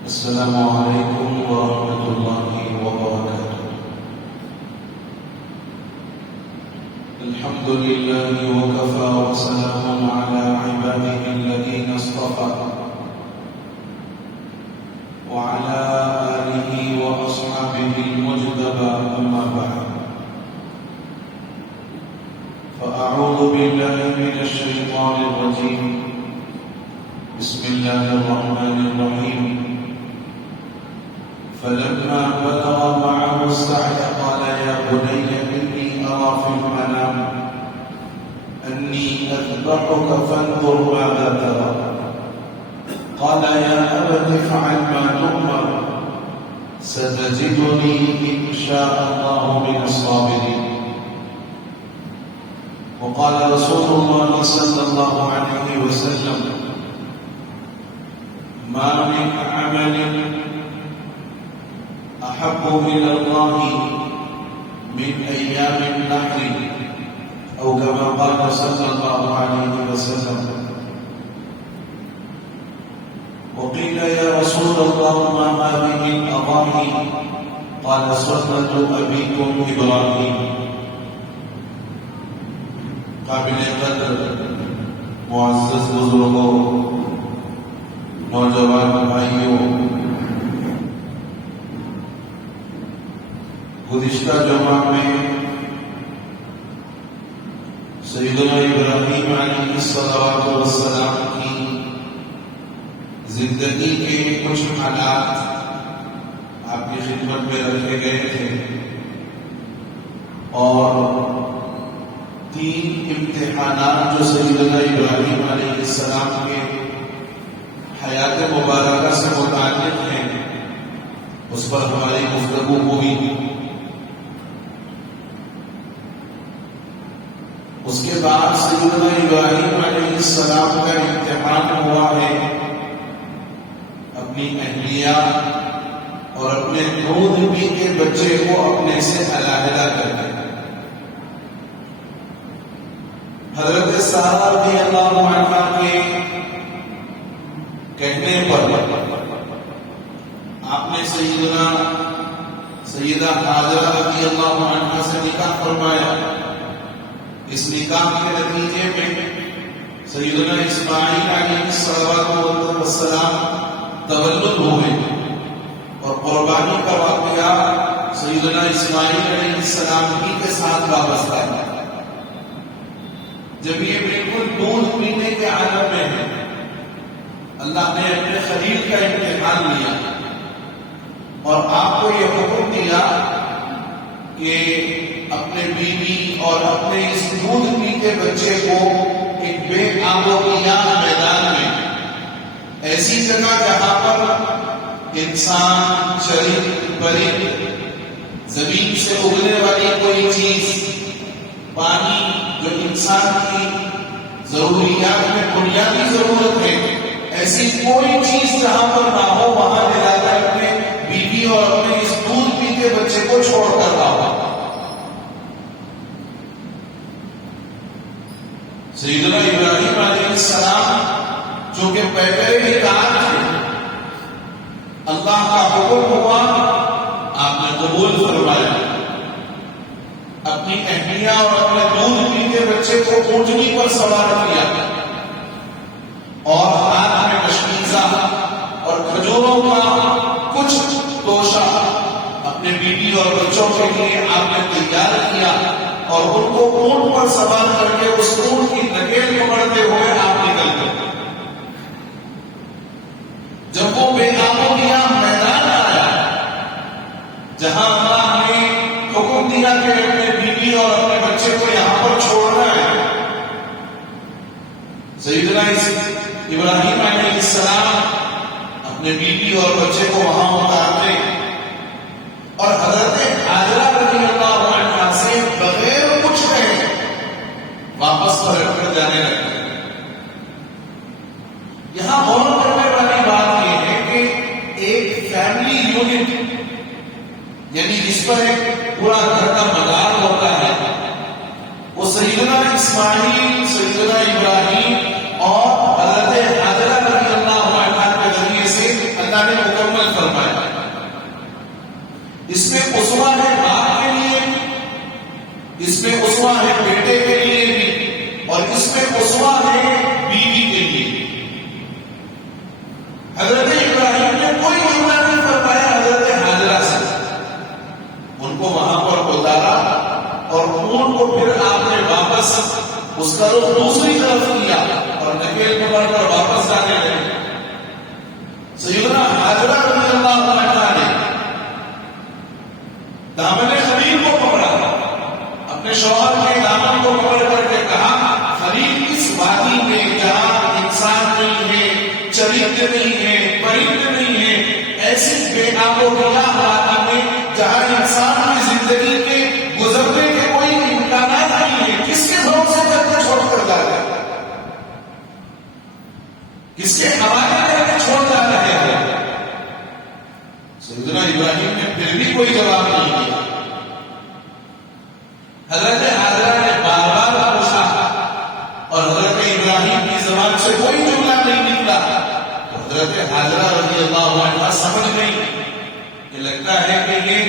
السلام عليكم ورحمة الله وبركاته. الحمد لله وكفى وسلام على عباده الذين اصطفى وعلى آله وأصحابه المجتبى أما بعد فأعوذ بالله من الشيطان الرجيم. بسم الله الرحمن الرحيم. فلما بلغ معه السعي قال يا بني إني أرى في المنام أني أذبحك فانظر ماذا ترى. قال يا أبت افعل ما تؤمر ستجدني إن شاء الله من الصابرين. وقال رسول الله صلى الله عليه وسلم ما من عمل أحب إلى الله من أيام النحر أو كما قال صلى الله عليه وسلم. وقيل يا رسول الله ما هذه الأضاحي؟ قال سنة أبيكم إبراهيم. قابل قدر معزز بزرگوں، نوجوان بھائیوں، گزشتہ جمعہ میں سیدنا ابراہیم علیہ السلام کی زندگی کے کچھ حالات آپ کی خدمت میں رکھے گئے تھے اور 3 امتحانات جو سیدنا ابراہیم علیہ السلام کے حیات مبارکہ سے متعلق ہیں اس پر ہماری گفتگو ہوئی. اس کے بعد سیدنا ابراہیم علیہ السلام کا امتحان ہوا ہے اپنی اہلیہ اور اپنے دودھ پیتے بچے کو اپنے سے علیحدہ کرنے. حضرت سارہ رضی اللہ عنہا کے کہنے پر آپ نے سیدہ حاجرہ رضی اللہ عنہا سے نکاح فرمایا. اس نکاح کے نتیجے میں سیدنا اسماعیل علیہ السلام تولد ہوئے اور قربانی کا واقعہ سیدنا اسماعیل علیہ السلام ہی کے ساتھ وابستہ ہے. جب یہ بالکل دودھ پینے کے عالم میں ہے، اللہ نے اپنے خلیل کا امتحان لیا اور آپ کو یہ حکم دیا کہ اپنے بیوی اور اپنے اس دودھ پیتے بچے کو ایک بے آب و گیاہ میدان میں، ایسی جگہ جہاں پر انسان، چرند، پرند، زمین سے اگنے والی کوئی چیز، پانی جو انسان کی ضروریات میں بنیادی ضرورت ہے، ایسی کوئی چیز جہاں پر نہ ہو وہاں لے جا کر اپنے بیوی اور اپنے اس دودھ پیتے بچے کو چھوڑ کر آؤ. سیدنا ابراہیم علیہ السلام جو کہ پہلے ہی کار تھے، اللہ کا حکم ہوا، آپ نے قبول فرمایا. اپنی اہلیہ اور اپنے دودھ پیتے بچے کو اونٹنی پر سوار کیا اور ہاتھ میں مشکیزہ اور کھجوروں کا کچھ توشہ اپنے بیوی اور بچوں کے لیے آپ نے تیار کیا اور ان کو اونٹ پر سوار کر کے اس اونٹ کی نکیل پکڑتے ہوئے آپ نکل گئے. جب وہ بے آب و گیاہ میدان آیا جہاں اللہ نے حکم دیا کہ اپنے بیوی اور اپنے بچے کو یہاں پر چھوڑنا ہے، سیدنا ابراہیم علیہ السلام اپنے بیوی اور بچے کو وہاں اتارتے اور حضرت حاجرہ رضی اللہ عنہا سے بغیر کچھ کہے واپس پلٹ کر جانے لگے. یہاں غور کرنے والی بات یہ ہے کہ ایک فیملی یونٹ، یعنی جس پر ایک پورا گھر کا مدار ہوتا ہے، وہ سیدنا اسماعیل، سیدنا ابراہیم اور حضرت حاجرہ رضی اللہ عنہا کے ذریعے سے اللہ نے مکمل میں اسوہ ہے بیٹے کے لیے بھی، اور اس میں اسوہ ہے بیوی کے لیے۔ حضرت ابراہیم نے کوئی جملہ نہیں فرمایا حضرت حاجرہ سے، ان کو وہاں پر اتارا اور اونٹ کو پھر آپ نے واپس اس کا رخ دوسری طرف کیا اور نکیل پکڑ کر واپس جانے لگے۔ سیدنا حاجرہ رضی اللہ عنہ نے دامن خلیل کو پکڑا، اپنے شوہر کے دامن کو پکڑ کر کے کہا، خلیل اس وادی میں جہاں انسان نہیں ہے، چرند نہیں ہے، پرند نہیں ہے، ایسی بے آب و گیاہ وادی میں جہاں انسان کی زندگی کے گزرنے کے کوئی امکانات نہیں ہے، کس کے بھروسے کر کے چھوڑ کر جا رہے ہیں؟ کس کے حوالے کر کے چھوڑ جا رہے ہیں؟ سیدنا ابراہیم نے پھر بھی کوئی جواب نہیں دیا۔ حضرت حاجرہ نے بار بار پوچھا اور حضرت ابراہیم کی زبان سے کوئی جملہ نہیں نکلا۔ حضرت حاجرہ رضی اللہ عنہ سمجھ گئی کہ لگتا ہے کہ یہ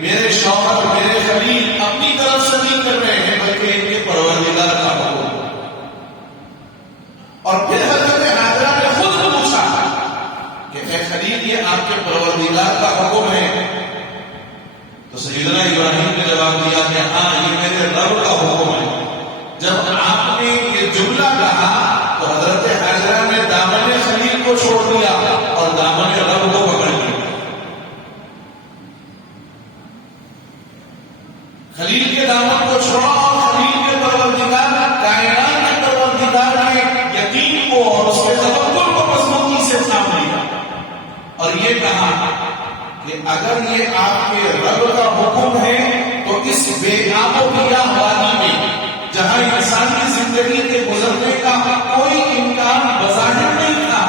میرے شوہر میرے خلیل اپنی طرف سے نہیں کر رہے ہیں بلکہ ان کے پروردگار کا حکم۔ اور پھر حضرت حاجرہ نے خود پوچھا کہ اے خلیل یہ آپ کے پروردگار کا حکم ہے؟ تو سیدنا ابراہیم نے جواب دیا کہ ہاں یہ میرے رب کا حکم ہے۔ جب آپ نے یہ جملہ کہا تو حضرت حاجرہ نے دامن خلیل کو چھوڑ دیا اور دامن رب کو پکڑ لیا۔ خلیل کے دامن کو چھوڑا اور خلیل کے پروردگار کائنات کے پروردگار کے یقین کو اور اس کے توکل کو مضبوطی سے تھام لیا اور یہ کہا کہ اگر یہ آپ کے رب کا حکم ہے تو اس بے آب و گیاہ وادی میں جہاں انسان کی زندگی کے گزرنے کا کوئی امکان بظاہر نہیں تھا،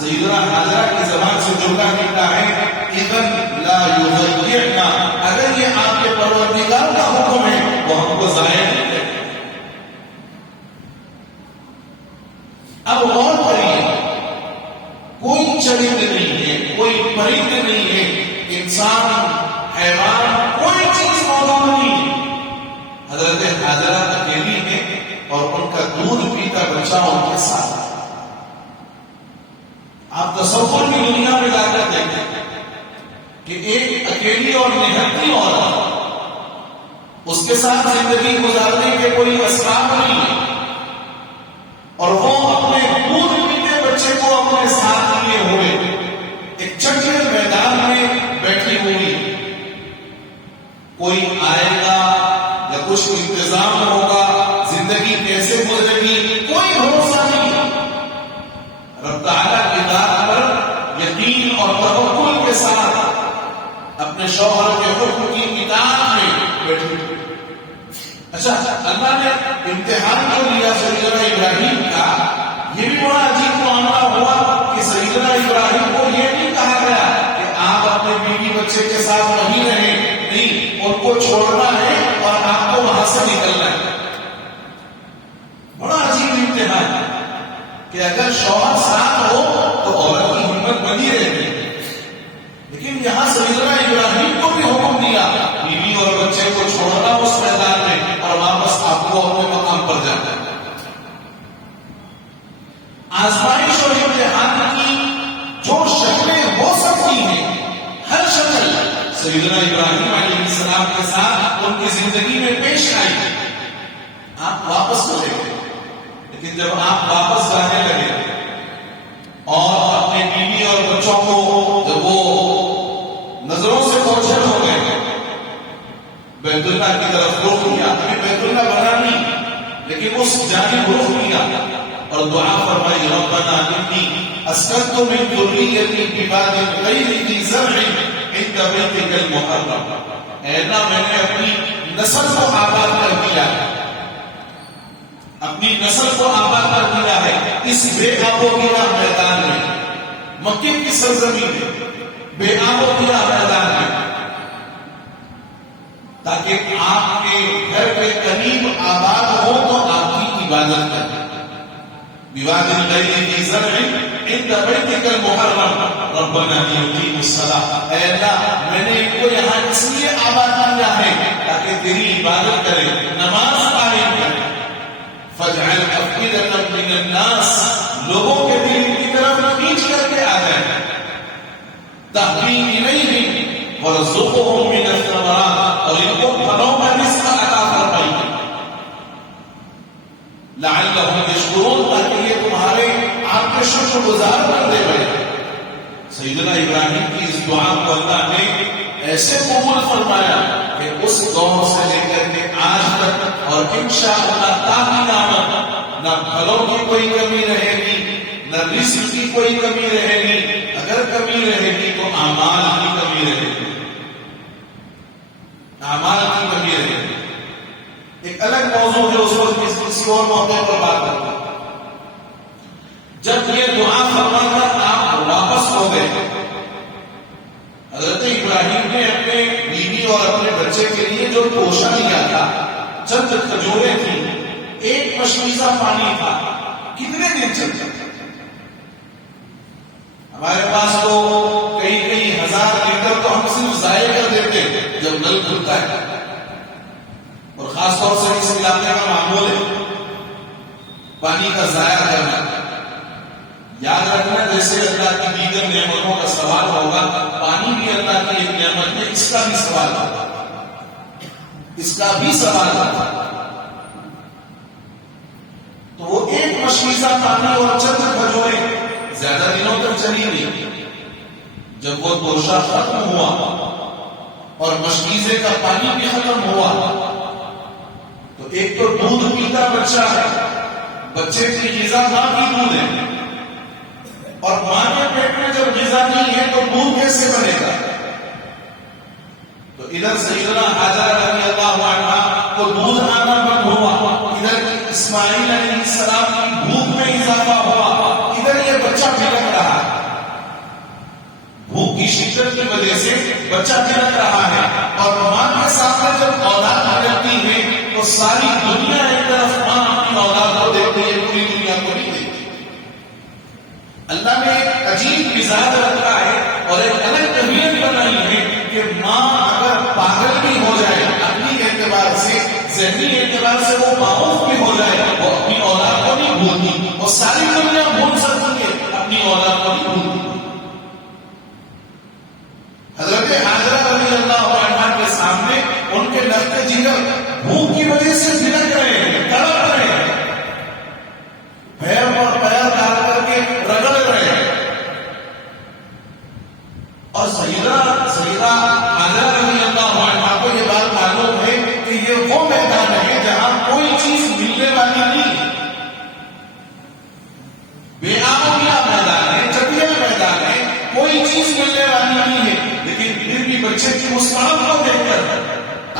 سیدنا حاجرہ کی زبان سے جملہ نکلا ہے اذن لا یضیعنا، اگر یہ آپ کے پروردگار کا حکم ہے وہ ہم کو ضائع نہیں کرے۔ اب غور کریے، کوئی چرند نہیں ہے، کوئی پرند نہیں ہے، انسان حیوان کوئی چیز موجود نہیں ہے۔ حضرت حاجرہ اکیلی ہے اور ان کا دودھ پیتا بچہ ان کے ساتھ۔ آپ تصور کی دنیا میں جا کر دیکھیں کہ ایک اکیلی اور نہتی عورت، اس کے ساتھ زندگی گزارنے کے کوئی اسباب نہیں ہے اور وہ اپنے دودھ پیتے بچے کو اپنے ساتھ لیے ہوئے ایک چٹل میدان میں بیٹھی ہوئی، کوئی آئے گا یا کچھ انتظام ہوگا، زندگی کیسے گزرے گی کوئی بھروسہ نہیں۔ رب تعالیٰ کی ذات پر یقین اور توکل کے ساتھ اپنے شوہر کے حکم کی اطاعت میں بیٹھی۔ اچھا، اللہ نے امتحان جو لیا سیدنا ابراہیم کا، یہ بھی بڑا عجیب معاملہ ہوا کہ سیدنا ابراہیم کو یہ نہیں کہا گیا کہ آپ اپنے بیوی بچے کے ساتھ وہیں رہیں، نہیں، ان کو چھوڑنا ہے اور آپ کو وہاں سے نکلنا ہے۔ بڑا عجیب امتحان کہ اگر شوہر ساتھ ہو تو عورت کی ہمت بنی رہتی ہے، لیکن یہاں سیدنا ابراہیم کو بھی حکم دیا بیوی اور بچے کو چھوڑنا اس میدان میں اور واپس آپ کو اپنے مقام پر جانا ہے۔ آزمائش اور امتحان کی جو شکلیں ہو سکتی ہیں، ہر شکل سیدنا ابراہیم علیہ السلام کے ساتھ ان کی زندگی میں پیش آئی۔ آپ واپس چلے گئے، لیکن جب آپ واپس جانے لگے اور اپنے بیوی اور بچوں کو جب وہ نظروں سے اوجھل ہو گئے، بیت اللہ کی طرف رخ کیا، ابھی بیت اللہ بنا نہیں لیکن اس جانب رخ کیا اور دعا فرمائی، ربنا انی اسکنت من ذریتی بواد غیر ذی زرع عند بیتک المحرم، اے اللہ میں نے اپنی نسل کو آباد کر دیا ہے، اپنی نسل کو آباد کر دیا ہے اس بے آب و گیاہ میدان میں، مکے کی سرزمین میں، بے آب و گیاہ میدان میں، تاکہ آپ کے گھر کے قریب آباد ہو تو آپ کی عبادت کریں۔ بواد غیر ذی زرع عند بیتک المحرم ربنا لیقیموا الصلاۃ، اے اللہ میں نے ان کو یہاں اس لیے آباد کیا ہے تاکہ تیری عبادت کریں، وَيَجْعَلْ أَفْئِدَةً مِّنَ النَّاسِ لوگوں کے دل کی طرف کھینچ کر کے آ جائے. تَهْوِي إِلَيْهِمْ وَارْزُقْهُم مِّنَ الثَّمَرَاتِ اور ان کو پھلوں کا رزق عطا فرمائیے. لَعَلَّهُمْ يَشْكُرُونَ تاکہ یہ تمہارے آپ کے شکر گزار بندے بنے. سیدنا ابراہیم کی اس دعا کو اللہ نے ایسے قبول فرمایا کہ اس دور سے لے کر کے آج تک اور انشاءاللہ تا قیامت نہ پھلوں کی کوئی کمی رہے گی نہ رزق کی کوئی کمی رہے گی. اگر کمی رہے گی تو اعمال کی کمی رہے گی. اعمال کی کمی رہے گی. ایک الگ موضوع ہے, اس پر کسی اور موقع پر بات کرتے ہیں. جب یہ دعا فرما کر آپ واپس ہو گئے, حضرت ابراہیم نے اپنے بیوی اور اپنے بچے کے لیے جو توشہ لیا تھا, چند کھجوریں تھیں, ایک مشکیزہ پانی تھا, کتنے دن چلتا تھا؟ ہمارے پاس تو کئی ہزار لیٹر تو ہم صرف ضائع کر دیتے جب نل کھلتا ہے, اور خاص طور سے اس علاقے کا معمول ہے پانی کا ضائع کرنا. یاد رکھنا جیسے اللہ کی دیگر نعمتوں کا سوال ہوگا, پانی بھی اللہ کی ایک نعمت ہے, اس کا بھی سوال ہوگا, اس کا بھی سوال ہوگا. تو وہ ایک مشکیزہ پانی اور چند کھجوریں زیادہ دنوں تک چلی نہیں. جب وہ توشہ ختم ہوا اور مشکیزے کا پانی بھی ختم ہوا تو ایک تو دودھ پیتا بچہ ہے, بچے کی غذا ماں کی دودھ ہے, اور ماں کے پیٹ میں جب غذا نہیں ہے تو دودھ کیسے بنے گا؟ تو ادھر سیدنا حاجرہ رضی اللہ عنہا کو دودھ آنا بند ہوا, ادھر اسماعیل علیہ السلام کی بھوک میں اضافہ ہوا, ادھر یہ بچہ بھٹک رہا ہے. بھوک کی شدت کی وجہ سے بچہ بھٹک رہا ہے, اور ماں کے سامنے جب اولاد بھٹکتی ہے تو ساری دنیا ایک طرف ماں اپنی اولاد کو دیکھتی ہے, پوری دنیا کو نہیں دیکھتی. اللہ نے ایک عجیب مزاج رکھا ہے اور ایک الگ طبیعت بنائی ہے کہ ماں اگر پاگل بھی ہو جائے اپنی اعتبار سے, ذہنی اعتبار سے وہ معروف بھی ہو جائے, وہ اپنی اولاد کو نہیں بھولتی. وہ ساری دنیا بھول سکتی ہے, اپنی اولاد کو نہیں بھولتی. حضرت حاجرہ رضی اللہ عنہا کے سامنے ان کے لگتے جگر بھوک کی وجہ سے بھٹک رہے ہیں, تڑپ رہے ہیں, پیر پر پیر ڈال کر کے رگڑ رہے ہیں. اور سیدہ حاجرہ رضی اللہ عنہا کو یہ بات معلوم ہے کہ یہ وہ میدان ہے جہاں کوئی چیز ملنے والی نہیں ہے, بے آبیا میدان ہے, چٹیا میدان ہے, کوئی چیز ملنے والی نہیں ہے. لیکن پھر بھی بچے کی مسکراہٹ کو دیکھ کر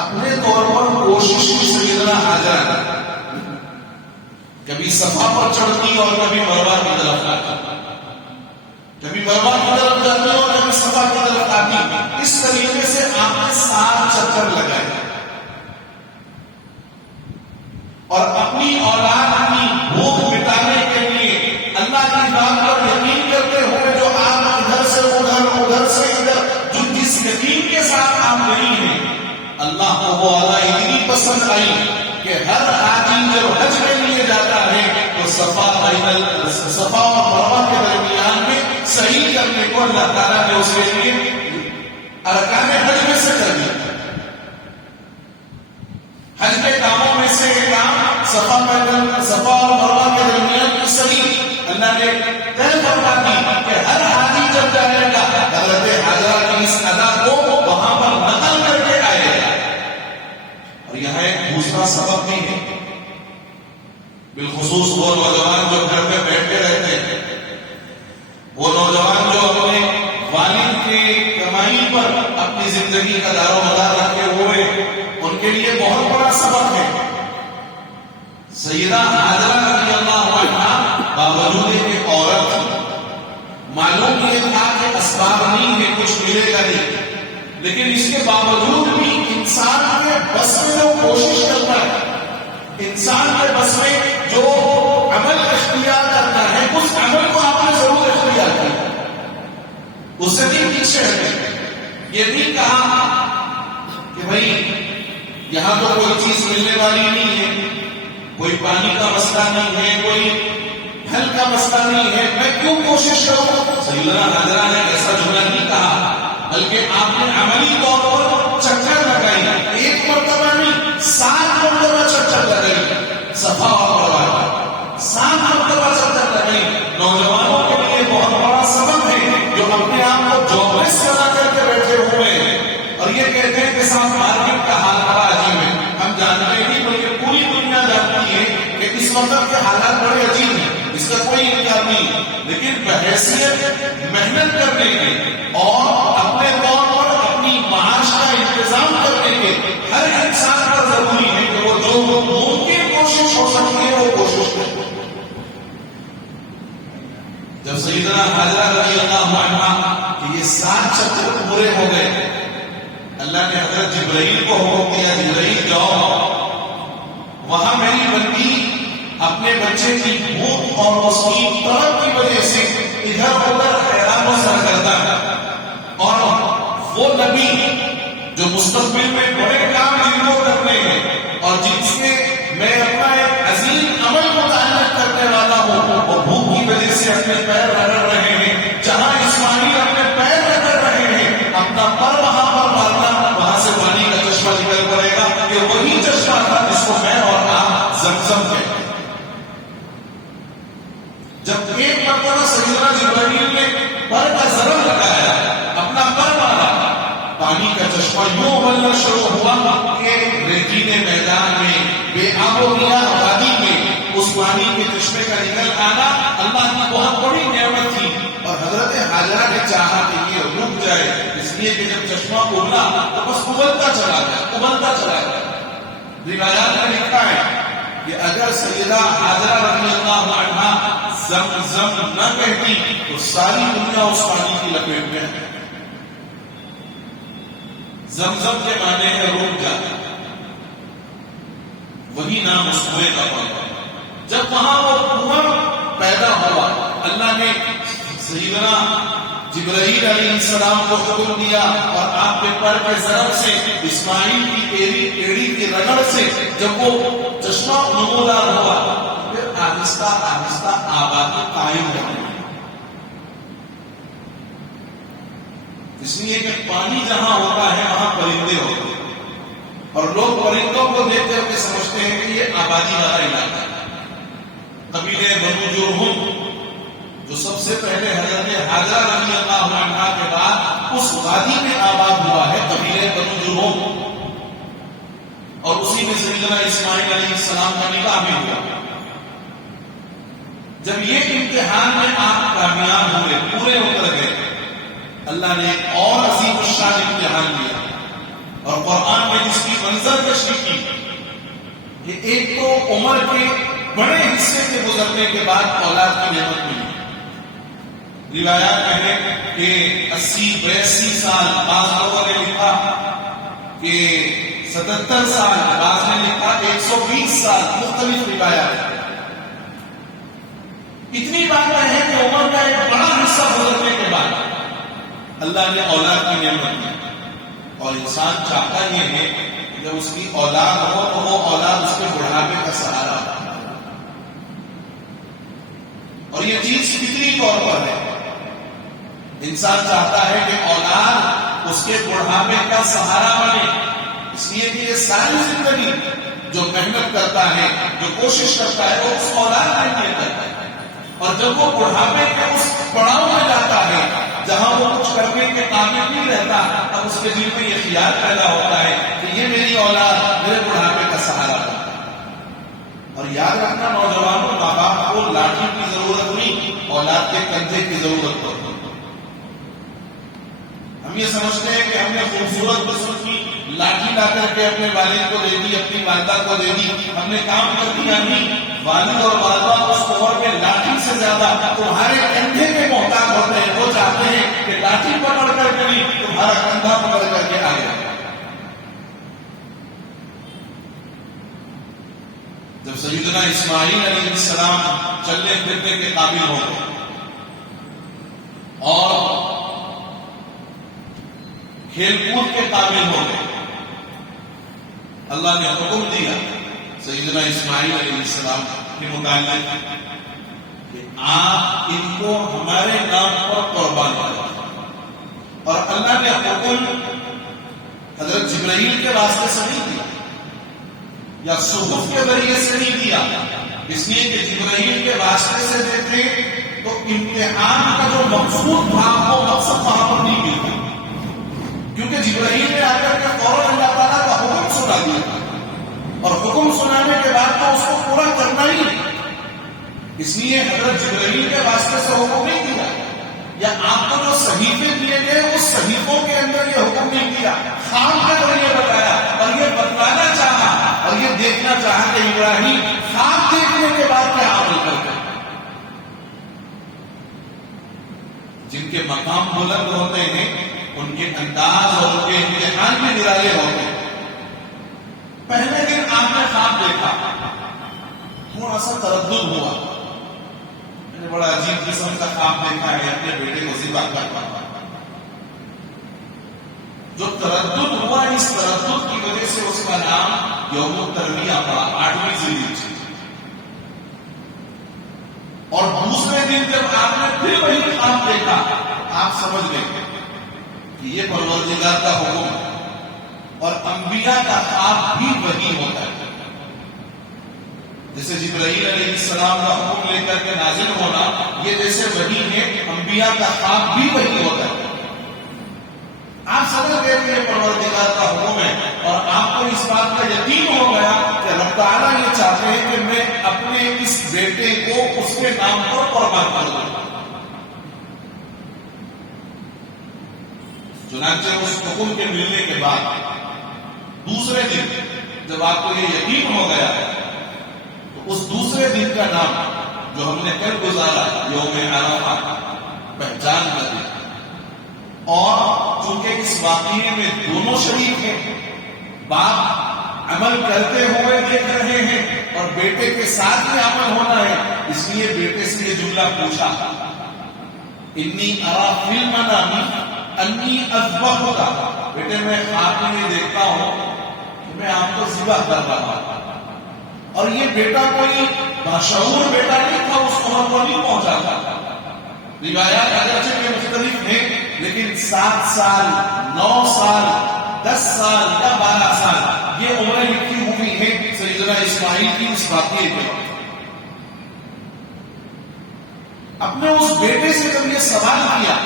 اپنے طور پر کوشش کی سیدنا حاجرہ کبھی صفا پر چڑھتی اور کبھی مروہ کی طرف آتی, کبھی مروہ کی طرف جاتی اور کبھی صفا کی طرف آتی. اس طریقے سے آپ نے 7 چکر لگائے اور اپنی اولاد کی بھوک مٹانے کے لیے اللہ کی بات پر یقین کرتے ہوئے جو آپ ادھر سے ادھر, ادھر سے ادھر, جو جس یقین کے ساتھ آپ گئی ہیں, اللہ کو وہ ادا اتنی پسند آئی کہ ہر حاجی جب حج کے لیے جاتا ہے تو صفا اور مروہ کے درمیان میں صحیح کرنے کو اللہ تعالیٰ نے اس کے لیے ارکان حج میں سے کر دیا. حج کے کاموں میں سے ایک کام صفا اور مروہ کے درمیان کی صحیح اللہ نے طے فرما دی کہ ہر حاجی جب جائے گا حضرت حاجرہ کی اس ادا کو وہاں پر نقل کر کے آئے گا. اور یہاں ایک دوسرا سبب بھی ہے, بالخصوص وہ نوجوان جو گھر میں بیٹھ کے رہتے ہیں, وہ نوجوان جو اپنے والد کی کمائی پر اپنی زندگی کا دار و مدار رکھے ہوئے, ان کے لیے بہت بڑا سبب ہے. سیدہ حاجرہ رضی اللہ عنہا باوجود کہ عورت تھی, معلوم یہ تھا کہ اسباب نہیں ہے, کچھ ملے گا نہیں, لیکن اس کے باوجود بھی انسان کے بس میں جو کوشش کرتا ہے, انسان کے بس میں جو عمل اختیار کرنا ہے, اس عمل کو آپ نے ضرور اختیار کیا. اس سے بھی پیچھے ہٹے, یہ نہیں کہا کہ بھائی یہاں تو کوئی چیز ملنے والی نہیں ہے, کوئی پانی کا مسئلہ نہیں ہے، کوئی پھل کا مسئلہ نہیں ہے، میں کیوں کوشش کروں؟ سیدنا حاجرہ نے ایسا جملہ نہیں کہا، بلکہ آپ نے عملی طور پر چکر لگائی، ایک مرتبہ نہیں 7 مرتبہ چکر لگائی، صفا اور مروہ 7 مرتبہ چکر لگائی۔ نوجوانوں کے لیے بہت بڑا سبب ہے جو اپنے آپ کو جابلیس بنا کر کے بیٹھے ہوئے ہیں اور یہ کہتے ہیں کہ صاحب مارکیٹ کا حال بڑا عجیب ہے۔ ہم جانتے نہیں بلکہ پوری دنیا جانتی ہے کہ اس وقت کے حالات بڑے عجیب ہیں، اس کا کوئی انکار نہیں، لیکن بحیثیت محنت کرنے کے اور اپنے طور پر اپنی معاش کا انتظام کرنے کے ہر انسان کا ضروری ہے کہ وہ جو ممکن کوشش ہو سکتی ہے وہ کوشش کرے۔ جب سیدنا حاجرہ رضی اللہ عنہا کہ یہ 7 چکر پورے ہو گئے، اللہ نے حضرت جبرائیل کو حکم دیا، جبرائیل جاؤ وہاں میری بندی اپنے بچے کی بھوک اور اس کی طلب کی وجہ سے ادھر ادھر حیران و سرگردہ ہے، اور وہ نبی جو مستقبل میں بڑے کام جن کو کرنے ہیں اور جن سے میں اپنا ایک عظیم عمل متعلق کرنے والا ہوں، وہ بھوک کی وجہ سے اپنے پیر رگڑ رہے ہیں۔ جہاں اسماعیل اپنے پیر رگڑ رہے ہیں، اپنا پر وہاں پر مارنا، وہاں سے پانی کا چشمہ نکل پڑے گا، یہ وہی چشمہ تھا جس کو میں اور آپ زمزم کہتے ہیں۔ جب ایک مرتبہ سیدنا جبرائیل نے پر کا ضرب لگایا، اپنا پر مارا، پانی کا چشمہ یوں ابلنا شروع ہوا کہ ریتیلے میدان میں، بے آب و گیا وادی میں اس پانی کے چشمے کا نکل آنا اللہ کی بہت بڑی نعمت تھی، اور حضرت حاجرہ نے چاہا کہ یہ رک جائے، اس لیے کہ جب چشمہ ابلا تو بس ابلتا چلا گیا۔ روایات میں لکھا ہے کہ اگر سیدہ حاجرہ رضی اللہ عنہا زمزم نہ کہتی تو ساری دنیا اس پانی کی لپیٹ میں ہے۔ زمزم کے معنی ہے رک جا، وہی نام اس کنویں کا پڑا۔ جب وہاں وہ کنواں پیدا ہوا، اللہ نے سیدنا جبرائیل علیہ السلام کو حکم دیا اور آپ کے پر کے ضرب سے، اسماعیل کی ایڑی کی رگڑ سے جب وہ چشمہ نمودار ہوا، پھر آہستہ آہستہ آبادی قائم رہی۔ اس لیے کہ پانی جہاں ہوتا ہے وہاں پرندے ہوتے ہیں، اور لوگ پرندوں کو دیکھ کر کے سمجھتے ہیں کہ یہ آبادی والا علاقہ ہے۔ قبیلے بنو جرہم جو سب سے پہلے حضرت حاجرہ رضی اللہ عنہا کے بعد اس وادی میں آباد ہوا ہے، قبیلے بنو جرہم، اور اسی میں سیدنا اسماعیل علیہ السلام کا نکاح بھی ہوا۔ جب یہ امتحان میں آپ کامیاب ہوئے، پورے اتر گئے، اللہ نے ایک اور عظیم الشان امتحان دیا، اور قرآن میں اس کی منظر کشی کی کہ ایک تو عمر کے بڑے حصے کے گزرنے کے بعد اولاد کی نعمت ملی۔ روایات میں ہے کہ 80-82 سال، بعض لوگوں نے لکھا کہ 77 سال، بعض نے لکھا 120 سال، مختلف روایات۔ اتنی باتیں ہیں کہ عمر کا ایک بڑا حصہ گزرنے کے بعد اللہ نے اولاد کی نعمت دی، اور انسان چاہتا یہ ہے کہ جب اس کی اولاد ہو تو وہ اولاد اس کے بڑھاپے کا سہارا ہو، اور یہ چیز فطری طور پر ہے۔ انسان چاہتا ہے کہ اولاد اس کے بڑھاپے کا سہارا بنے، اس لیے کہ یہ ساری زندگی جو محنت کرتا ہے، جو کوشش کرتا ہے، وہ اس اولاد کے لیے کرتا ہے، اور جب وہ بڑھاپے کے اس پڑاؤ میں جاتا ہے جہاں وہ کچھ کرنے کے قابل نہیں رہتا، اب اس کے دل میں یہ خیال پیدا ہوتا ہے کہ یہ میری اولاد میرے بڑھاپے کا سہارا بنتا ہے۔ اور یاد رکھنا نوجوانوں، ماں باپ کو لاٹھی کی ضرورت نہیں، اولاد کے کندھے کی ضرورت ہوتی ہے۔ ہم یہ سمجھتے ہیں کہ ہم نے خوبصورت قسم کی لاٹھی لا کر کے اپنے والد کو دے دی، اپنی والدہ کو دے دی، ہم نے کام کر دیا۔ نہیں، والد اور والدہ اس دور میں لاٹھی سے زیادہ تمہارے کندھے کے محتاج ہوتے ہیں، وہ چاہتے ہیں کہ لاٹھی پکڑ کر کے نہیں، تمہارا کندھا پکڑ کر کے آگے۔ جب سیدنا اسماعیل علیہ السلام چلنے پھرنے کے قابل ہو گئے اور کھیل کود کے قابل ہو گئے، اللہ نے حکم دیا سیدنا اسماعیل علیہ السلام کے متعلق کہ آپ ان کو ہمارے نام پر قربان کریں، اور اللہ نے حکم حضرت جبرائیل کے واسطے سے نہیں دیا یا صحف کے ذریعے سے نہیں دیا، اس لیے کہ جبرائیل کے واسطے سے دیتے تو امتحان کا جو مقصود تھا وہ مقصد وہاں پر نہیں ملتا، کیونکہ جبرائیل نے آ کر کے فوراً اللہ تعالیٰ کا حکم سنا دیا، اور حکم سنانے کے بعد تو اس کو پورا کرنا ہی، اس لیے حضرت جبرائیل کے واسطے سے حکم نہیں دیا، یا آپ کو جو صحیفے دیے گئے اس صحیفوں کے اندر یہ حکم نہیں دیا، خواب کے ذریعے بتایا اور یہ بتلانا چاہا اور یہ دیکھنا چاہا کہ ابراہیم خواب دیکھنے کے بعد کیا عمل کرتے ہیں۔ جن کے مقام بلند ہوتے ہیں ان کے انداز اور ان کے امتحان بھی نرالے ہوتے ہیں۔ پہلے دن آپ نے خواب دیکھا، تھوڑا سا تردد ہوا، میں نے بڑا عجیب قسم کا خواب دیکھا ہے، اپنے بیٹے کو ذبح کرتا۔ جو تردد ہوا، اس تردد کی وجہ سے اس کا نام یوم الترویہ پڑا، 8ویں ذی‌الحجہ۔ اور دوسرے دن جب آپ نے پھر وہی خواب دیکھا، آپ سمجھ گئے کہ یہ پروردگار کا حکم ہے، اور انبیاء کا خواب بھی وہی ہوتا ہے۔ جیسے جبرائیل علیہ السلام کا حکم لے کر کے نازل ہونا، یہ جیسے وہی ہے، انبیاء کا خواب بھی وہی ہوتا ہے۔ آپ سمجھ گئے کہ یہ پروردگار کا حکم ہے، اور آپ کو اس بات کا یقین ہو گیا کہ رب تعالیٰ یہ چاہتے ہیں کہ میں اپنے اس بیٹے کو اس کے نام پر قربان کر دوں۔ چنانچہ اس حکم کے ملنے کے بعد دوسرے دن جب آپ کو یہ یقین ہو گیا تو اس دوسرے دن کا نام جو ہم نے کل گزارا یوم عرفہ، پہچان کر دیا۔ اور چونکہ اس واقعے میں دونوں شریک ہیں، باپ عمل کرتے ہوئے دیکھ رہے ہیں اور بیٹے کے ساتھ ہی عمل ہونا ہے، اس لیے بیٹے سے یہ جملہ پوچھا، انی ارا فی المنام انی اذبحک، بیٹے میں خواب میں دیکھتا ہوں کہ میں آپ کو ذبح کر رہا ہوں۔ اور یہ بیٹا کوئی باشعور بیٹا نہیں تھا، اس عمر کو نہیں پہنچا تھا۔ روایات اگرچہ کے مختلف ہیں، لیکن 7 سال، 9 سال، 10 سال یا 12 سال یہ عمریں لکھی ہوئی ہیں سیدنا اسماعیل کی اس واقعے کے وقت۔ اپنے اس بیٹے سے جب یہ سوال کیا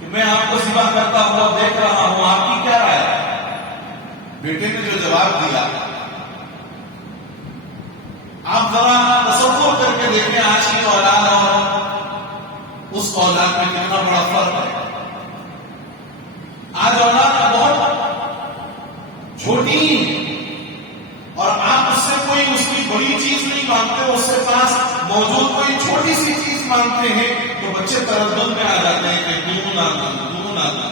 کہ میں آپ کو ذبح کرتا ہوا دیکھ رہا ہوں، آپ کی کیا رائے ہے؟ بیٹے نے جو جواب دیا، آپ ذرا تصور کر کے دیکھیں آج کی اولاد اور اس اولاد میں کتنا بڑا فرق ہے۔ آج اولاد بہت چھوٹی اور آپ اس سے کوئی اس کی بڑی چیز نہیں مانگتے، اس کے پاس موجود کوئی چھوٹی سی چیز مانگتے ہیں تو بچے تردد میں آ جاتے ہیں کہ دوں نہ دوں نہ دوں۔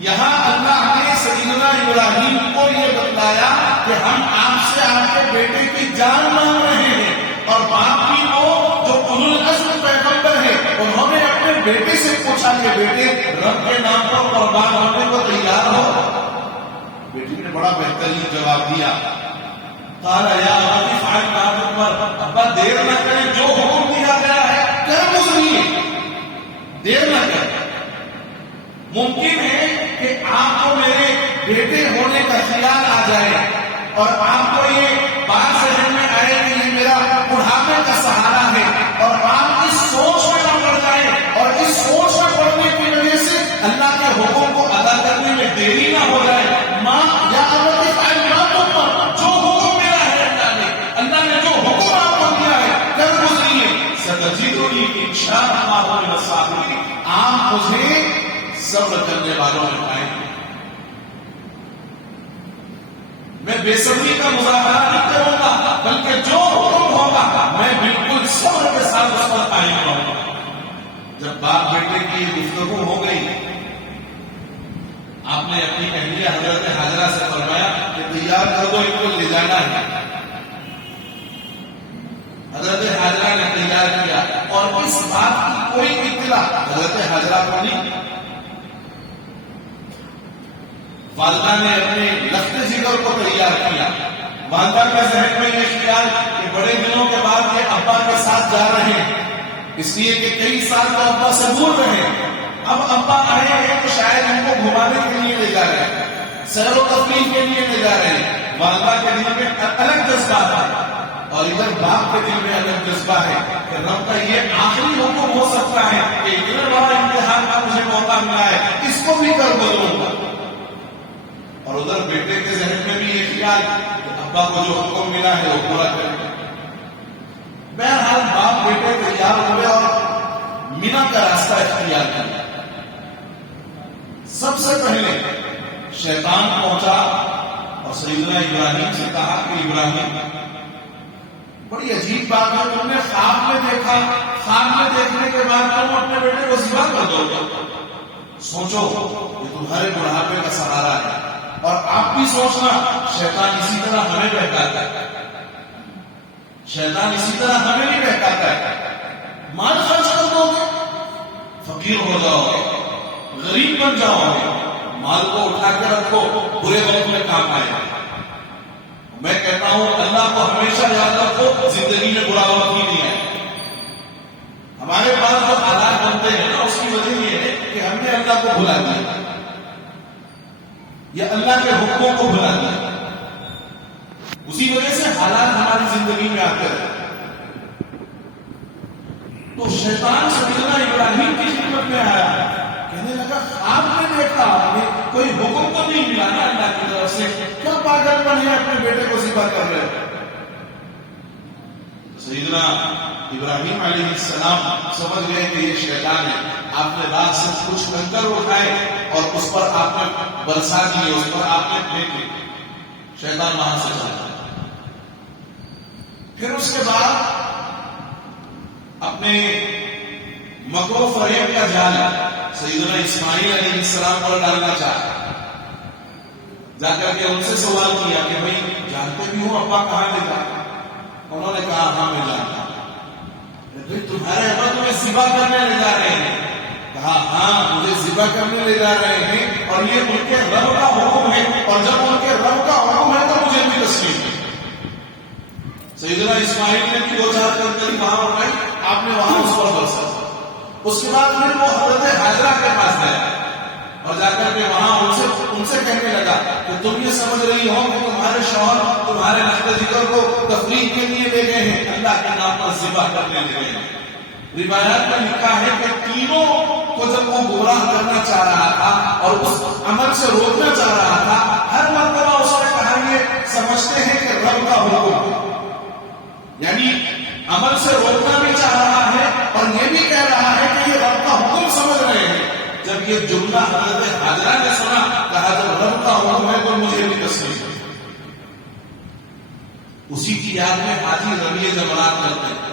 یہاں اللہ نے سیدنا ابراہیم کو یہ بتلایا کہ ہم آپ سے آپ کے بیٹے کی جان مانگ رہے ہیں، اور باپ بھی وہ جو اولو العزم پیغمبر ہے، انہوں نے اپنے بیٹے سے پوچھا کہ بیٹے رب کے نام پر قربان ہونے کو تیار ہو؟ بیٹی نے بڑا بہترین جواب دیا، قال یا ابت افعل ما تؤمر، ابا دیر نہ کریں، جو حکم دیا گیا ہے کر گزریے، دیر نہ کریں۔ ممکن ہے کہ آپ کو میرے بیٹے ہونے کا خیال آ جائے اور آپ کو یہ بات ذہن میں آئے کہ یہ میرا بڑھاپے کا سہارا ہے، اور آپ اس سوچ میں نہ پڑ جائیں، اور اس سوچ میں پڑنے کی وجہ سے اللہ کے حکم کو ادا کرنے میں دیری نہ ہو جائے۔ ماں یا ابت افعل ما تؤمر، جو حکم میرا ہے اللہ نے جو حکم آپ کو دیا ہے کر گزریے، ستجدنی ان شاء اللہ من الصابرین، آپ مجھے صبر کرنے والوں میں پائیں گے۔ میں بے صبری کا مظاہرہ نہیں کروں گا، بلکہ جو حکم ہوگا میں بالکل صبر کے ساتھ اس پر قائم رہوں گا۔ جب باپ بیٹے کی گفتگو ہو گئی، آپ نے اپنی اہلیہ حضرت حاجرہ سے فرمایا کہ تیار کر دو، ان کو لے جانا ہے۔ حضرت حاجرہ نے تیار کیا، اور اس بات کی کوئی اطلاع حضرت حاجرہ کو نہیں۔ والدہ نے اپنے لخت جگر کو تیار کیا. والدہ کے ذہن میں یہ خیال کہ بڑے دنوں کے بعد یہ ابا کے ساتھ جا رہے ہیں، اس لیے کہ کئی سال تو ابا سے دور رہے. اب ابا آئے ہیں تو شاید ان کو گھمانے کے لیے لے جا رہے ہیں، سیر و تفریح کے لیے لے جا رہے ہیں. والدہ کے دل میں الگ جذبہ ہے اور ادھر باپ کے دل میں الگ جذبہ ہے کہ رب کا یہ آخری حکم ہو سکتا ہے کہ اتنا بڑا امتحان کا مجھے موقع ملا ہے، اس کو بھی کر بدلوں گا. اور ادھر بیٹے کے ذہن میں بھی یہ خیال کہ ابا کو جو حکم ملا ہے وہ پورا کریں. بہرحال باپ بیٹے تیار ہوئے اور مینا کا راستہ اختیار کیا. سب سے پہلے شیطان پہنچا اور سیدنا ابراہیم سے کہا کہ ابراہیم، بڑی عجیب بات ہے، تم نے خواب میں دیکھا، خواب میں دیکھنے کے بعد تم اپنے بیٹے کو ذبح کر دو گے. سوچو یہ تمہارے بڑھاپے کا سہارا ہے، اور آپ بھی سوچنا شیطان اسی طرح ہمیں بہکاتا ہے. شیطان اسی طرح ہمیں نہیں بہکاتا ہے. مال خرچ کر دو گے، فقیر ہو جاؤ گے، غریب بن جاؤ گے، مال کو اٹھا کے رکھو، برے وقت میں کام آئے گا. میں کہتا ہوں اللہ کو ہمیشہ یاد رکھو، زندگی میں برا وقت ہی نہیں آئے. ہمارے پاس جو حالات بنتے ہیں نا، اس کی وجہ یہ ہے کہ ہم نے اللہ کو بھلا دیا یا اللہ کے حکموں کو بھلا دیا. اسی وجہ سے حالات ہماری زندگی میں آتے ہیں. تو شیطان سیدنا ابراہیم کی خدمت میں آیا، کہنے لگا خواب میں دیکھا آپ نے، کوئی حکم تو نہیں ملا نا اللہ کی طرف سے، کیا پاگل پن ہے اپنے بیٹے کو ذبح کر رہے ہیں. سیدنا ابراہیم علیہ السلام سمجھ گئے کہ یہ شیطان ہے. آپ نے رات سے کچھ کنکر اٹھائے اور اس پر آپ نے برسا دیے، اس پر آپ نے پھینکے. شیطان وہاں سے چلا. پھر اس کے بعد اپنے مکر و فریب کا جال سیدنا اسماعیل علیہ السلام پر ڈالنا چاہا. جا کر کے ان سے سوال کیا کہ بھائی جانتے بھی ہو ابا کہاں لے جائے؟ انہوں نے کہا ہاں میں جانتا ہوں. تمہارے ابا تمہیں ذبح کرنے لے جا رہے ہیں؟ کہا ہاں مجھے ذبح کرنے لے جا رہے ہیں، اور یہ ان کے رب کا حکم ہے، اور جب ان کے رب کا حکم ہے تو مجھے بھی تسلیم ہے. سیدنا اسماعیل نے بھی دو چار کنکری وہاں اٹھائی، آپ نے وہاں اس پر برسا. اس کے بعد پھر وہ حضرت حاجرہ کے پاس گیا اور جا کر کے وہاں ان سے کہنے لگا کہ تم یہ سمجھ رہی ہو کہ تمہارے شوہر تمہارے لخت جگر کو تفریح کے لیے لے گئے ہیں، اللہ کے نام پر ذبح کرنے لے گئے ہیں. روایات میں لکھا ہے کہ تینوں کو جب وہ گمراہ کرنا چاہ رہا تھا اور اس عمل سے روکنا چاہ رہا تھا، ہر مرتبہ اس نے کہا یہ سمجھتے ہیں کہ رب کا حکم، یعنی عمل سے روکنا بھی چاہ رہا ہے اور یہ بھی کہہ رہا ہے کہ یہ رب کا حکم سمجھ رہے ہیں. جب یہ جملہ حضرت حاجرہ نے سنا، کہا جب رب کا حکم ہے تو مجھے بھی تسلیم ہے. اسی کی یاد میں حاجی رمیے جمرات کرتے ہیں.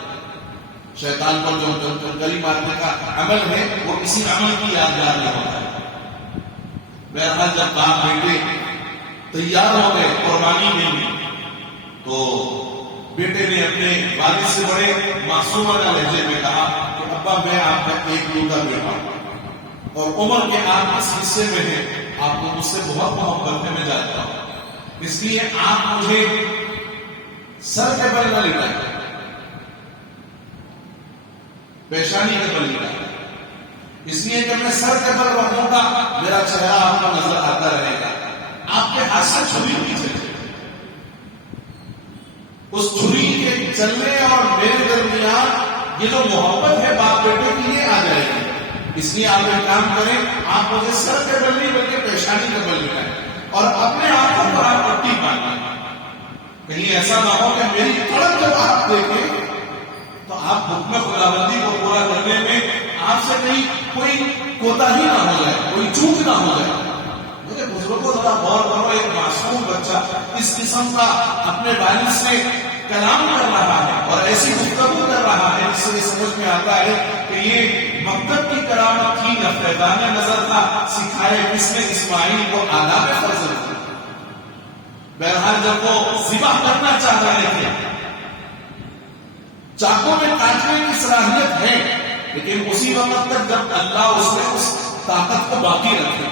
شیطان پر جو گلی مارنے کا عمل ہے وہ اسی عمل کی یادگار میں ہوتا ہے. بہرحال جب باپ بیٹے تیار ہو گئے قربانی کے لیے، تو بیٹے نے اپنے والد سے بڑے معصومانہ لہجے میں کہا کہ ابا میں آپ کا ایک لوٹا بیٹا ہوں اور عمر کے آپ اس حصے میں ہیں، آپ کو مجھ سے بہت محبت ہے، میں جانتا ہوں، اس لیے آپ مجھے سر کے بل نہ لٹائیں، پیشانی کے بل لٹائیں، اس لیے کہ میں سر کے بل رکھوں گا میرا چہرہ آپ کو نظر آتا رہے گا. آپ کے ہاتھ سے چھری پیچھے، اس چھری کے چلنے اور میرے درمیان یہ جو محبت ہے باپ بیٹے کی یہ آ جائے گی. اس لیے آپ ایک کام کریں، آپ مجھے سر کے بل نہیں بلکہ پیشانی کے بل لٹائیں اور اپنے آنکھوں پر آپ پٹی باندھیں. کہیں ایسا نہ ہو کہ میری کڑک جب آپ دیکھیں تو آپ حکم خداوندی کو پورا کرنے میں آپ سے کہیں کوئی کوتاہی نہ ہو جائے، کوئی چوک نہ ہو جائے. میرے بزرگوں ذرا غور کرو، ایک معصوم بچہ اس قسم کا اپنے والد سے کلام کر رہا ہے اور ایسی گفتگو کر رہا ہے جس سے سمجھ میں آتا ہے کہ یہ مکتب کی کرامت تھی یا فیضان نظر تھا. سکھائے کس نے اسماعیل کو آداب فرض تھا. بہرحال جب وہ ذبح کرنا چاہ رہے تھے، چاقو میں کاٹنے کی صلاحیت ہے، لیکن اسی وقت تک جب اللہ اس نے اس طاقت کو باقی رکھے.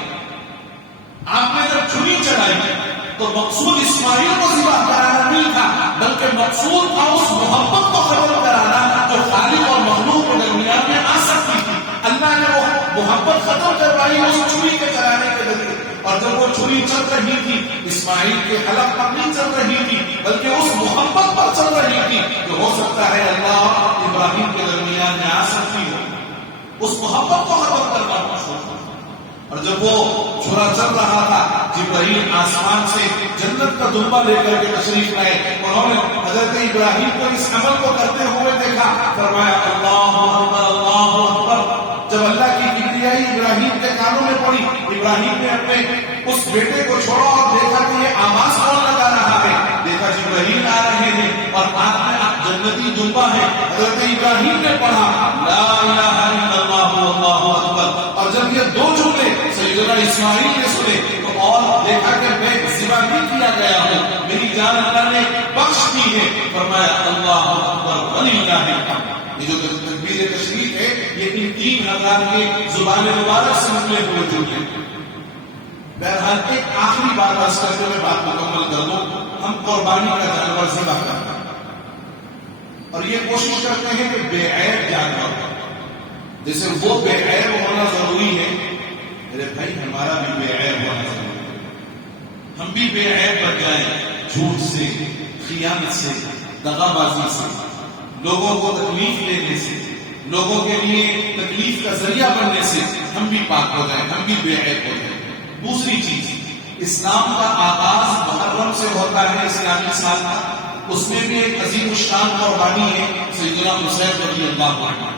آپ نے جب چھری چڑھائی تو مقصود اسماعیل کو ذبح کرانا نہیں تھا، بلکہ مقصود تھا اس محبت کو ختم کرانا جو خالق اور مخلوق کے درمیان میں آ سکتی تھی۔ اللہ نے وہ محبت ختم کروائی اس چھری کے چلانے کے ذریعے، اور جب وہ چھری چل رہی تھی اسماعیل کے حلق پر نہیں چل رہی تھی بلکہ اس محبت پر چل رہی تھی جو ہو سکتا ہے اللہ اور ابراہیم کے درمیان میں آ سکتی ہو، اس محبت کو ختم کروانا شروع۔ اور جب وہ چھرا چل رہا تھا جبرائیل آسمان سے جنت کا دمبا لے کر کے تشریف لائے، انہوں نے حضرت ابراہیم کو اس عمل کو کرتے ہوئے دیکھا، فرمایا اللہ اکبر اللہ اکبر۔ جب اللہ کی کبریائی ابراہیم کے کانوں میں پڑی، ابراہیم نے اپنے اس بیٹے کو چھوڑا اور دیکھا کہ یہ آواز کون لگا رہا ہے، دیکھا جبرائیل آ رہے ہیں اور ہاتھ میں جنتی دمبا ہے۔ حضرت ابراہیم نے پڑھا لا الہ الا اللہ واللہ اکبر، اور جب یہ دو جملے سیدنا اسماعیل نے سنے تو اور دیکھا کہ میں ذبح نہیں کیا گیا ہوں، میری جان اللہ نے بخش دی ہے، فرمایا اللہ اکبر وللہ الحمد۔ یہ جو تکبیر تشریف ہے یہ ان 3000 کے زبان مبارک سے نکلے ہوئے جملے۔ بہرحال ایک آخری بات عرض کر کے میں بات مکمل کر دوں، ہم قربانی کا جانور ذبح کرتے ہیں اور یہ کوشش کرتے ہیں کہ بے عیب جانور ہو، جیسے وہ بے عیب ہونا ضروری ہے، میرے بھائی ہمارا بھی بے عیب ہونا ضروری ہے، ہم بھی بے عیب بن جائیں، جھوٹ سے، خیانت سے، دغا بازی سے، لوگوں کو تکلیف دینے سے، لوگوں کے لیے تکلیف کا ذریعہ بننے سے ہم بھی پاک ہو جائیں، ہم بھی بے عیب ہو جائیں۔ دوسری چیز، اسلام کا آغاز محرم سے ہوتا ہے، اسلامی سال کا، اس میں بھی ایک عظیم الشان قربانی ہے سیدنا حسین رضی اللہ عنہ،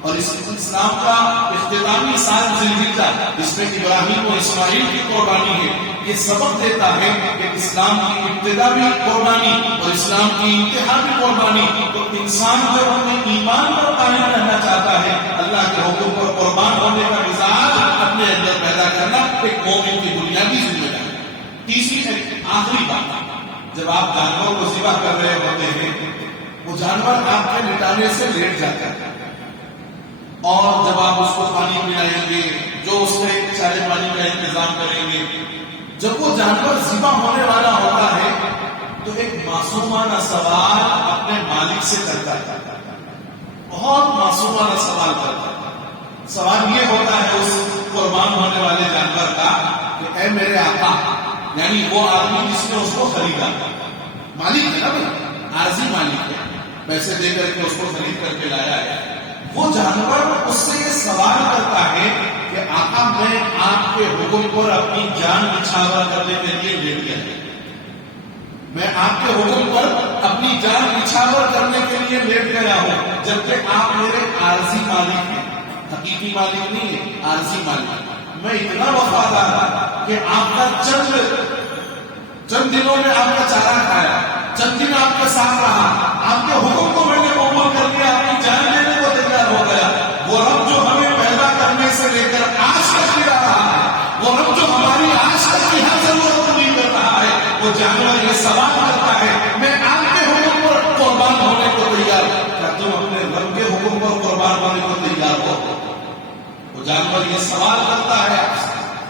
اور اس اسلام کا اختتامی سال ذوالحجہ جس میں ابراہیم و اسماعیل کی قربانی ہے، یہ سبق دیتا ہے کہ اسلام کی ابتدا بھی قربانی اور اسلام کی انتہا بھی قربانی۔ تو انسان جب اپنے ایمان پر قائم رہنا چاہتا ہے، اللہ کے حکم پر قربان ہونے کا مزاج اپنے اندر پیدا کرنا ایک مومن کی بنیادی ذمہ داری۔ تیسری آخری بات، جب آپ جانور کو ذبح کر رہے ہوتے ہیں وہ جانور آپ کے لٹانے سے لیٹ جاتا ہے، اور جب آپ اس کو پانی پلائیں گے، جو اس میں چارے پانی کا انتظام کریں گے، جب وہ جانور ذبح ہونے والا ہوتا ہے تو ایک معصومانہ سوال اپنے مالک سے کرتا ہے، بہت معصومانہ سوال کرتا ہے۔ سوال یہ ہوتا ہے اس قربان ہونے والے جانور کا کہ اے میرے آقا، یعنی وہ آدمی جس نے اس کو خریدا، مالک ہے نا بھائی، عارضی مالک ہے، پیسے دے کر کے اس کو خرید کر کے لایا ہے، وہ جانور اس سے یہ سوال کرتا ہے کہ آقا میں آپ کے حکم پر اپنی جان نچھاور کرنے کے لیے لیٹ گیا، میں آپ کے حکم پر اپنی جان نچھاور کرنے کے لیے لیٹ گیا ہوں، جبکہ آپ میرے عارضی مالک ہیں، حقیقی مالک نہیں ہے، عارضی مالک۔ میں اتنا وفادار تھا کہ آپ کا چند دنوں میں آپ کا چارہ کھایا، چند دن آپ کے ساتھ رہا، آپ کے حکم کو میں نے قبول کر لیا، اپنی جان لینے کو تیار ہو گیا۔ وہ رب جو ہمیں پیدا کرنے سے لے کر آج تک گرا رہا ہے، وہ رب جو ہماری آج تک کی ہر ضرورت پوری کر رہا ہے، وہ جانور یہ سوال کرتا ہے میں آپ کے حکم پر قربان ہونے کو تیار ہوں، کیا تم اپنے رب کے حکم پر قربان ہونے کو تیار ہو؟ وہ جانور یہ سوال کرتا ہے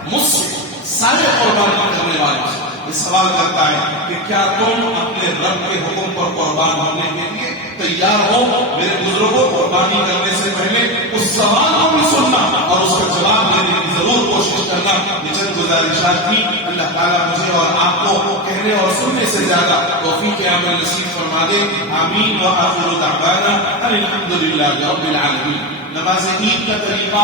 مجھ سے، سارے قربانی کرنے والوں سے یہ سوال کرتا ہے کہ کیا تم اپنے رب کے حکم پر قربان ہونے کے لیے تیار ہو؟ میرے بزرگوں، قربانی کرنے سے پہلے اس سوال کو بھی سننا اور اس کا جواب دینے کی ضرور کوشش کرنا۔ یہ چند گزارشات تھی، اللہ تعالیٰ مجھے اور آپ کو کہنے اور سننے سے زیادہ توفیق عمل نصیب فرما دے، آمین۔ وآخر دعوانا ان الحمد للہ رب العالمین۔ نماز عید کا طریقہ